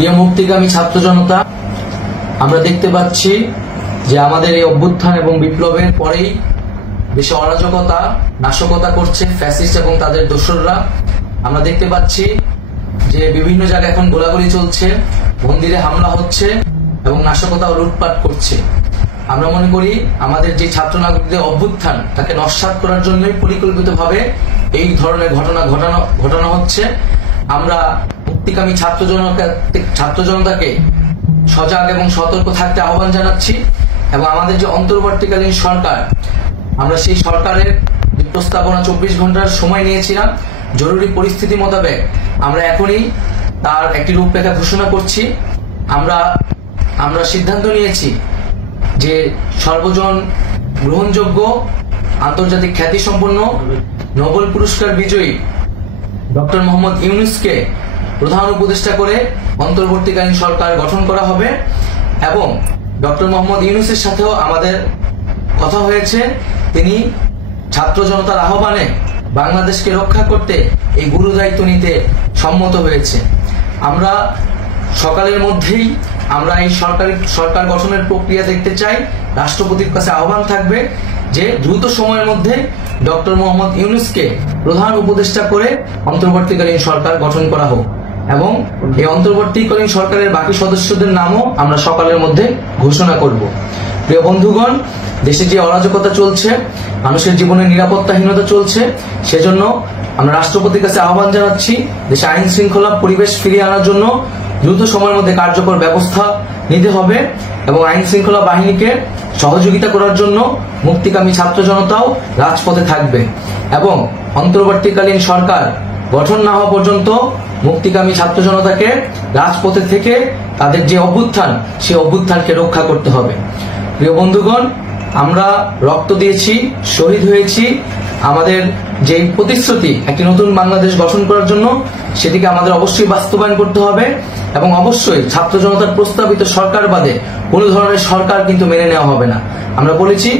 প্রিয় মুক্তিকামী ছাত্র জনতা, আমরা দেখতে পাচ্ছি যে আমাদের এই অভ্যুত্থান এবং বিপ্লবের পরেই দেশে অরাজকতা নাশকতা করছে ফ্যাসিস্ট এবং তাদের দোসররা। আমরা দেখতে পাচ্ছি যে বিভিন্ন জায়গায় এখন গোলাগুলি চলছে, মন্দিরে হামলা হচ্ছে এবং নাশকতা ও লুটপাট করছে। আমরা মনে করি আমাদের যে ছাত্র নাগরিকদের অভ্যুত্থান তাকে নস্যাৎ করার জন্যই পরিকল্পিতভাবে এই ধরনের ঘটনা ঘটানো হচ্ছে। আমরা মুক্তিকামী ছাত্র জনতাকে সজাগ এবং সতর্ক থাকতে আহ্বান জানাচ্ছি এবং আমাদের যে অন্তর্বর্তীকালীন সরকার, আমরা সেই সরকারের প্রস্তাবনা 24 ঘন্টার সময় নিয়েছিলাম। জরুরি পরিস্থিতি মোতাবেক আমরা এখনই তার একটি রূপরেখা ঘোষণা করছি। আমরা সিদ্ধান্ত নিয়েছি যে সর্বজন গ্রহণযোগ্য আন্তর্জাতিক খ্যাতিসম্পন্ন নোবেল পুরস্কার বিজয়ী ডক্টর মোহাম্মদ ইউনূসকে প্রধান উপদেষ্টা করে অন্তর্বর্তীকালীন সরকার গঠন করা হবে এবং ডক্টর মোহাম্মদ ইউনূসের সাথেও আমাদের কথা হয়েছে। তিনি ছাত্র জনতার আহ্বানে বাংলাদেশকে রক্ষা করতে এই গুরু দায়িত্ব নিতে সম্মত হয়েছে। আমরা সকালের মধ্যেই আমরা এই সরকার গঠনের প্রক্রিয়া দেখতে চাই। রাষ্ট্রপতির কাছে আহ্বান থাকবে যে দ্রুত সময়ের মধ্যে ডক্টর মোহাম্মদ ইউনূসকে প্রধান উপদেষ্টা করে অন্তর্বর্তীকালীন সরকার গঠন করা হোক এবং এই অন্তর্বর্তীকালীন সরকারের বাকি সদস্যদের নামও আমরা সকালের মধ্যে ঘোষণা করব। প্রিয় বন্ধুগণ, দেশে যে অরাজকতা চলছে, মানুষের জীবনের নিরাপত্তাহীনতা চলছে, সেজন্য আমরা রাষ্ট্রপতির কাছে আহ্বান জানাচ্ছি দেশে আইন শৃঙ্খলা পরিবেশ ফিরিয়ে আনার জন্য দ্রুত সময়ের মধ্যে কার্যকর ব্যবস্থা নিতে হবে এবং আইন শৃঙ্খলা বাহিনীকে সহযোগিতা করার জন্য মুক্তিকামী ছাত্র জনতাও রাজপথে থাকবে এবং অন্তর্বর্তীকালীন সরকার গঠন না হওয়া পর্যন্ত মুক্তিকামী ছাত্র জনতাকে রাজপথে থেকে তাদের যে অভ্যুত্থান সেই অভ্যুত্থানকে রক্ষা করতে হবে। প্রিয় বন্ধুগণ, আমরা রক্ত দিয়েছি, শহীদ হয়েছি। আমাদের যে প্রতিশ্রুতি একটি নতুন বাংলাদেশ গঠন করার জন্য, সেটিকে আমাদের অবশ্যই বাস্তবায়ন করতে হবে এবং অবশ্যই ছাত্র জনতার প্রস্তাবিত সরকার বাদে কোনো ধরনের সরকার কিন্তু মেনে নেওয়া হবে না। আমরা বলেছি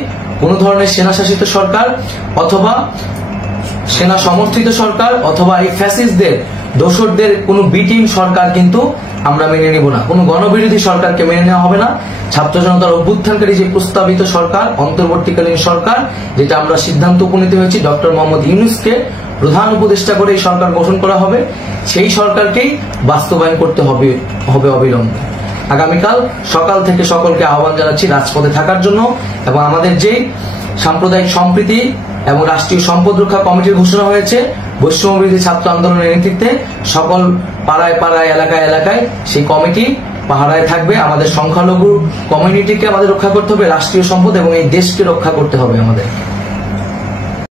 কোনো ধরনের সেনাশাসিত সরকার অথবা সেনা সমর্থিত সরকার অথবা এই ফ্যাসিস্টদের দোসরদের কোনো বি টিম সরকার কিন্তু আমরা মেনে নিব না। কোনো গণবিরোধী সরকারকে মেনে নেওয়া হবে না। ছাত্র জনতার অভ্যুত্থানকারী যে প্রস্তাবিত সরকার, অন্তর্বর্তীকালীন সরকার, যেটা আমরা সিদ্ধান্ত উপনীত হয়েছি ডক্টর মোহাম্মদ ইউনূসকে প্রধান উপদেষ্টা করে এই সরকার গঠন করা হবে, সেই সরকারকেই বাস্তবায়ন করতে হবে অবিলম্বে। আগামীকাল সকাল থেকে সকলকে আহ্বান জানাচ্ছি রাজপথে থাকার জন্য এবং আমাদের যে সাম্প্রদায়িক সম্প্রীতি এবং রাষ্ট্রীয় সম্পদ রক্ষা কমিটির ঘোষণা হয়েছে বৈষম্যবিরোধী ছাত্র আন্দোলনের নেতৃত্বে সকল পাড়ায় পাড়ায় এলাকায় এলাকায় সেই কমিটি পাহারায় থাকবে। আমাদের সংখ্যালঘু কমিউনিটিকে আমাদের রক্ষা করতে হবে, রাষ্ট্রীয় সম্পদ এবং এই দেশকে রক্ষা করতে হবে আমাদের।